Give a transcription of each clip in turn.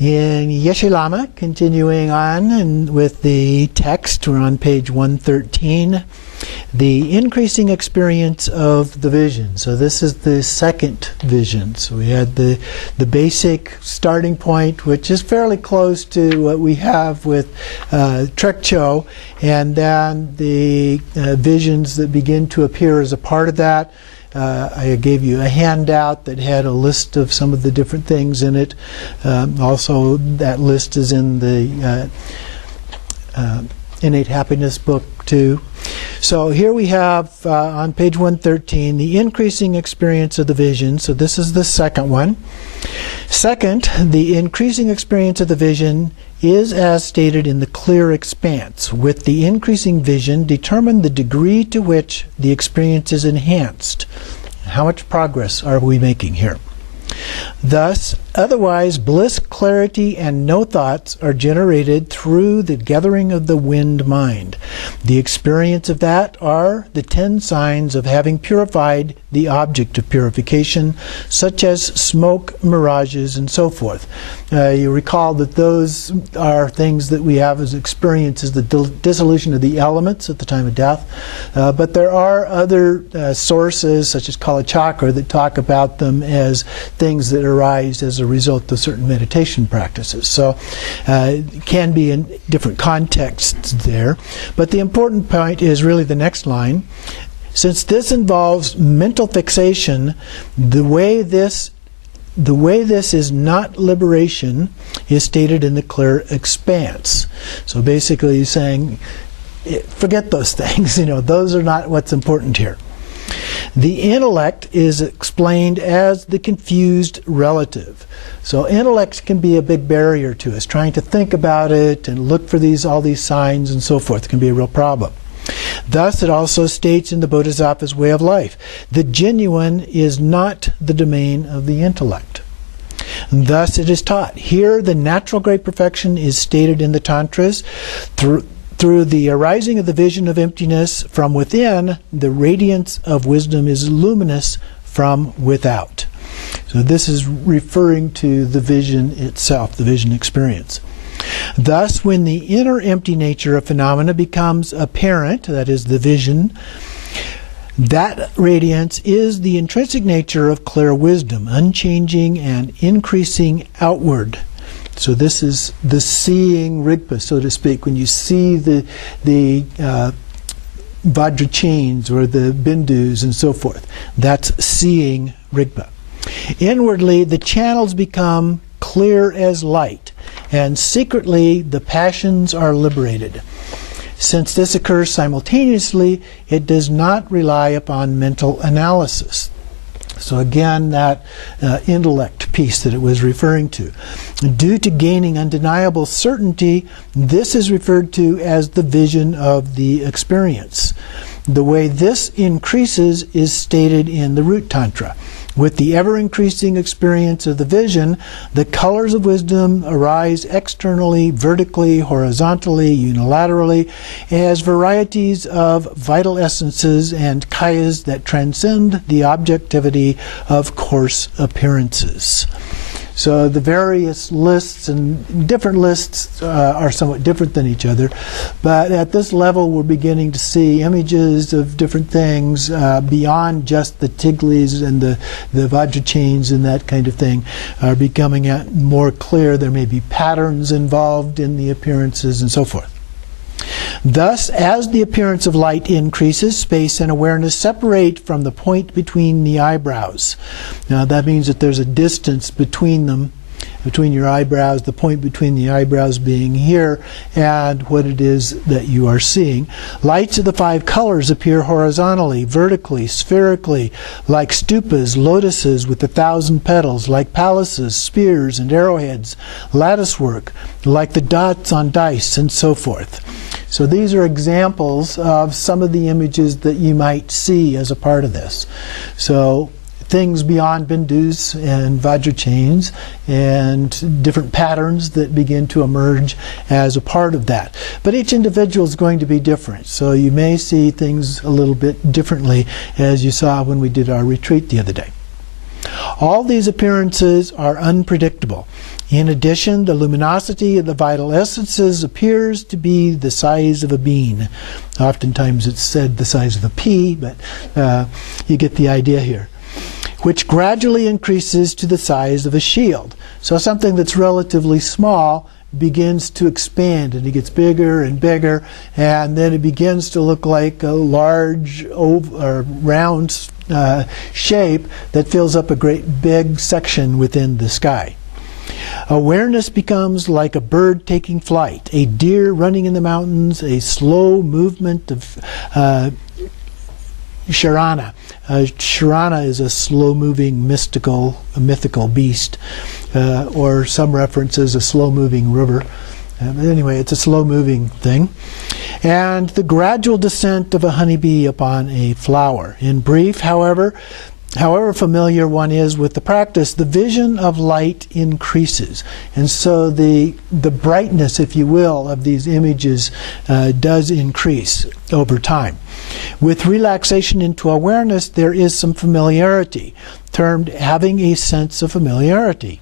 In Yeshe Lama, continuing on and with the text, we're on page 113, the increasing experience of the vision. So this is the second vision. So we had the basic starting point, which is fairly close to what we have with Trekcho, and then the visions that begin to appear as a part of that. I gave you a handout that had a list of some of the different things in it. Also, that list is in the Innate Happiness book too. So here we have on page 113 the increasing experience of the vision. So this is the second one. Second, the increasing experience of the vision is as stated in the clear expanse. With the increasing vision, determine the degree to which the experience is enhanced. How much progress are we making here? Thus, otherwise, bliss, clarity, and no thoughts are generated through the gathering of the wind mind. The experience of that are the 10 signs of having purified the object of purification, such as smoke, mirages, and so forth. You recall that those are things that we have as experiences, the dissolution of the elements at the time of death. But there are other sources, such as Kala Chakra, that talk about them as things that arise as a result of certain meditation practices. So it can be in different contexts there. But the important point is really the next line. Since this involves mental fixation, the way this is not liberation is stated in the clear expanse. So basically he's saying, forget those things. Those are not what's important here. The intellect is explained as the confused relative. So intellect can be a big barrier to us. Trying to think about it and look for all these signs and so forth can be a real problem. Thus, it also states in the Bodhisattva's way of life, the genuine is not the domain of the intellect. And thus, it is taught. Here, the natural great perfection is stated in the Tantras. Through the arising of the vision of emptiness from within, the radiance of wisdom is luminous from without. So this is referring to the vision itself, the vision experience. Thus, when the inner empty nature of phenomena becomes apparent, that is the vision, that radiance is the intrinsic nature of clear wisdom, unchanging and increasing outward. So this is the seeing Rigpa, so to speak. When you see the Vajra chains or the Bindus and so forth, that's seeing Rigpa. Inwardly, the channels become clear as light, and secretly the passions are liberated. Since this occurs simultaneously, it does not rely upon mental analysis. So again, that intellect piece that it was referring to. Due to gaining undeniable certainty, this is referred to as the vision of the experience. The way this increases is stated in the Root Tantra. With the ever-increasing experience of the vision, the colors of wisdom arise externally, vertically, horizontally, unilaterally, as varieties of vital essences and kayas that transcend the objectivity of coarse appearances. So the various lists and different lists are somewhat different than each other, but at this level we're beginning to see images of different things beyond just the tiglis and the Vajra chains and that kind of thing are becoming more clear. There may be patterns involved in the appearances and so forth. Thus, as the appearance of light increases, space and awareness separate from the point between the eyebrows. Now that means that there's a distance between them, between your eyebrows, the point between the eyebrows being here, and what it is that you are seeing. Lights of the 5 colors appear horizontally, vertically, spherically, like stupas, lotuses with 1,000 petals, like palaces, spears, and arrowheads, latticework, like the dots on dice, and so forth. So these are examples of some of the images that you might see as a part of this. So things beyond Bindus and Vajra chains and different patterns that begin to emerge as a part of that. But each individual is going to be different. So you may see things a little bit differently, as you saw when we did our retreat the other day. All these appearances are unpredictable. In addition, the luminosity of the vital essences appears to be the size of a bean. Oftentimes it's said the size of a pea, but you get the idea here. Which gradually increases to the size of a shield. So something that's relatively small begins to expand, and it gets bigger and bigger, and then it begins to look like a large or round shape that fills up a great big section within the sky. Awareness becomes like a bird taking flight, a deer running in the mountains, a slow movement of Sharana. Sharana is a slow-moving mythical beast, or some references a slow-moving river. But anyway, it's a slow-moving thing. And the gradual descent of a honeybee upon a flower. In brief, however familiar one is with the practice, the vision of light increases. And so the brightness, if you will, of these images does increase over time. With relaxation into awareness, there is some familiarity, termed having a sense of familiarity.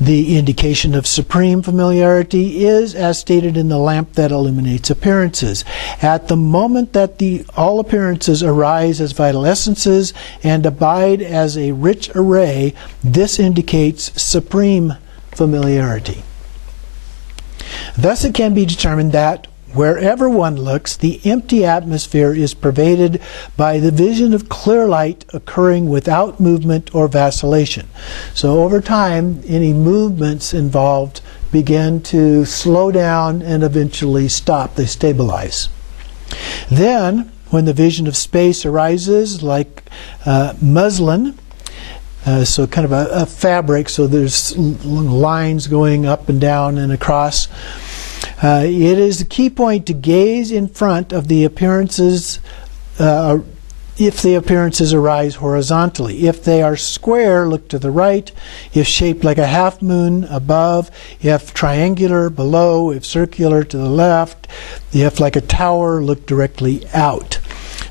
The indication of supreme familiarity is, as stated in the lamp that illuminates appearances. At the moment that all appearances arise as vital essences and abide as a rich array, this indicates supreme familiarity. Thus it can be determined that wherever one looks, the empty atmosphere is pervaded by the vision of clear light occurring without movement or vacillation. So over time, any movements involved begin to slow down and eventually stop. They stabilize. Then, when the vision of space arises, like muslin, so kind of a fabric, so there's lines going up and down and across, it is the key point to gaze in front of the appearances if the appearances arise horizontally. If they are square, look to the right. If shaped like a half moon, above. If triangular, below. If circular, to the left. If like a tower, look directly out.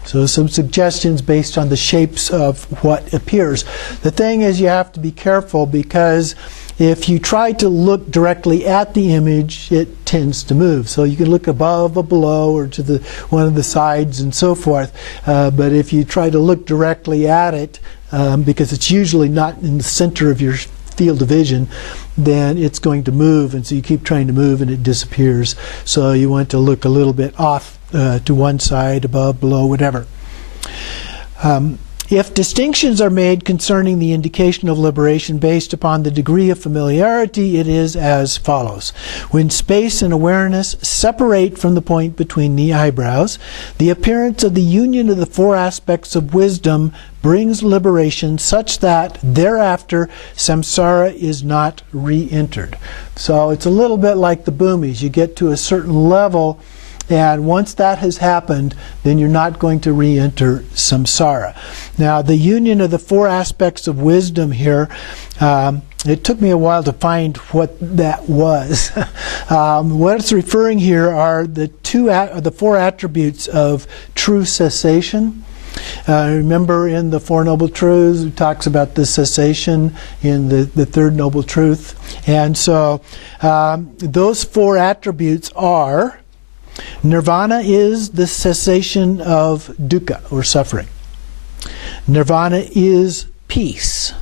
So some suggestions based on the shapes of what appears. The thing is, you have to be careful, because if you try to look directly at the image, it tends to move. So you can look above or below or to one of the sides and so forth. But if you try to look directly at it, because it's usually not in the center of your field of vision, then it's going to move. And so you keep trying to move and it disappears. So you want to look a little bit off to one side, above, below, whatever. If distinctions are made concerning the indication of liberation based upon the degree of familiarity, it is as follows. When space and awareness separate from the point between the eyebrows, the appearance of the union of the four aspects of wisdom brings liberation such that thereafter samsara is not re-entered. So it's a little bit like the boomies. You get to a certain level, and once that has happened, then you're not going to re-enter samsara. Now, the union of the four aspects of wisdom here, it took me a while to find what that was. What it's referring here are the four attributes of true cessation. Remember in the Four Noble Truths, it talks about the cessation in the Third Noble Truth. And so those four attributes are: Nirvana is the cessation of dukkha, or suffering. Nirvana is peace.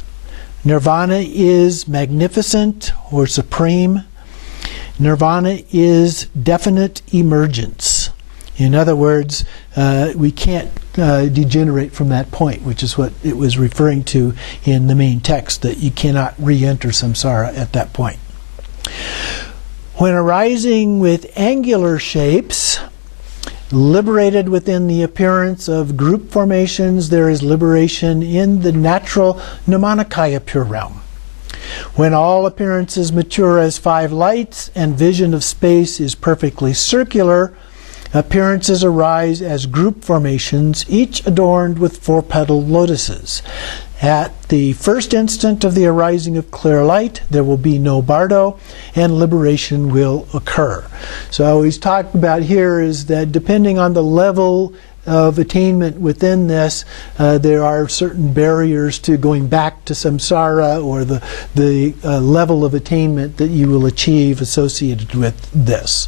Nirvana is magnificent, or supreme. Nirvana is definite emergence. In other words, we can't degenerate from that point, which is what it was referring to in the main text, that you cannot re-enter samsara at that point. When arising with angular shapes, liberated within the appearance of group formations, there is liberation in the natural Nirmanakaya pure realm. When all appearances mature as five lights and vision of space is perfectly circular, appearances arise as group formations, each adorned with four-petaled lotuses. At the first instant of the arising of clear light, there will be no bardo, and liberation will occur. So what he's talking about here is that depending on the level of attainment within this, there are certain barriers to going back to samsara, or the level of attainment that you will achieve associated with this.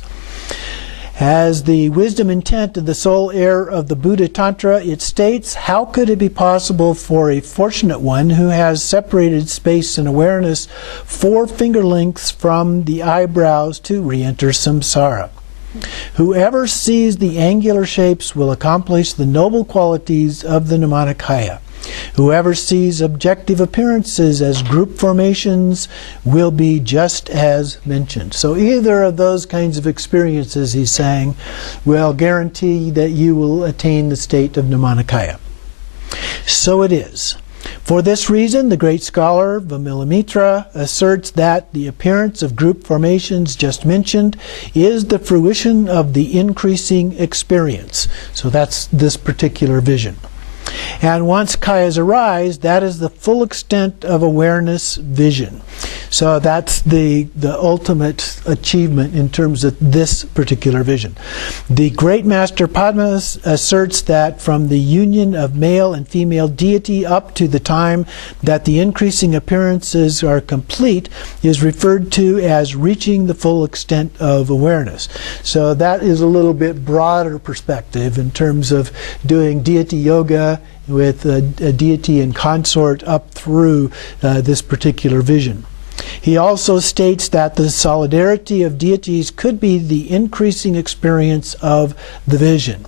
As the wisdom intent of the sole heir of the Buddha Tantra, it states, how could it be possible for a fortunate one who has separated space and awareness 4 finger lengths from the eyebrows to re-enter samsara? Whoever sees the angular shapes will accomplish the noble qualities of the Nirmanakaya. Whoever sees objective appearances as group formations will be just as mentioned. So either of those kinds of experiences, he's saying, will guarantee that you will attain the state of Nirmanakaya. So it is. For this reason, the great scholar Vimalamitra asserts that the appearance of group formations just mentioned is the fruition of the increasing experience. So that's this particular vision. And once kayas arise, that is the full extent of awareness vision. So that's the ultimate achievement in terms of this particular vision. The great master Padma asserts that from the union of male and female deity up to the time that the increasing appearances are complete is referred to as reaching the full extent of awareness. So that is a little bit broader perspective in terms of doing deity yoga with a deity and consort up through this particular vision. He also states that the solidarity of deities could be the increasing experience of the vision.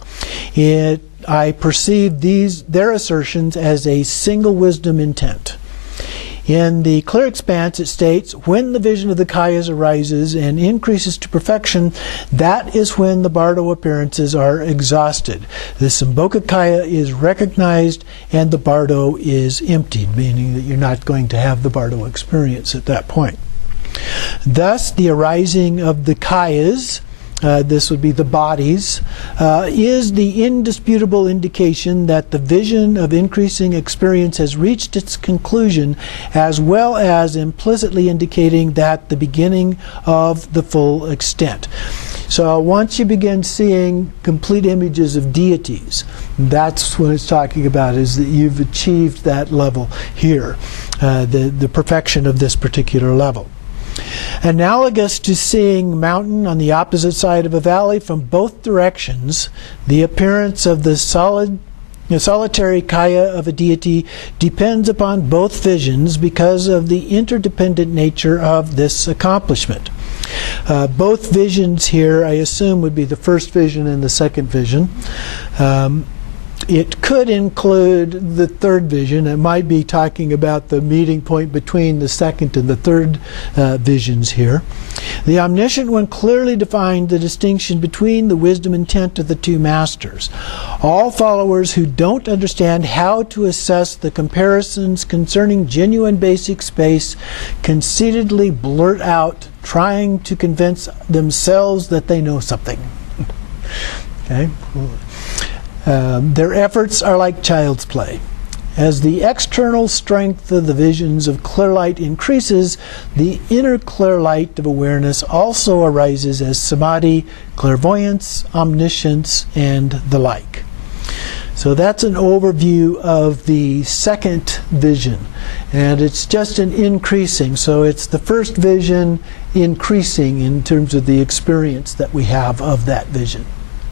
I perceive their assertions as a single wisdom intent. In the Clear Expanse, it states, when the vision of the kayas arises and increases to perfection, that is when the bardo appearances are exhausted. The Sambhogakaya is recognized and the bardo is emptied, meaning that you're not going to have the bardo experience at that point. Thus, the arising of the kayas, this would be the bodies, is the indisputable indication that the vision of increasing experience has reached its conclusion, as well as implicitly indicating that the beginning of the full extent. So once you begin seeing complete images of deities, that's what it's talking about, is that you've achieved that level here, the perfection of this particular level. Analogous to seeing a mountain on the opposite side of a valley from both directions, the appearance of the solitary kaya of a deity depends upon both visions because of the interdependent nature of this accomplishment. Both visions here, I assume, would be the first vision and the second vision. It could include the third vision. It might be talking about the meeting point between the second and the third visions here. The omniscient one clearly defined the distinction between the wisdom intent of the two masters. All followers who don't understand how to assess the comparisons concerning genuine basic space conceitedly blurt out, trying to convince themselves that they know something. Okay? Their efforts are like child's play. As the external strength of the visions of clear light increases, the inner clear light of awareness also arises as samadhi, clairvoyance, omniscience, and the like. So that's an overview of the second vision. And it's just an increasing. So it's the first vision increasing in terms of the experience that we have of that vision.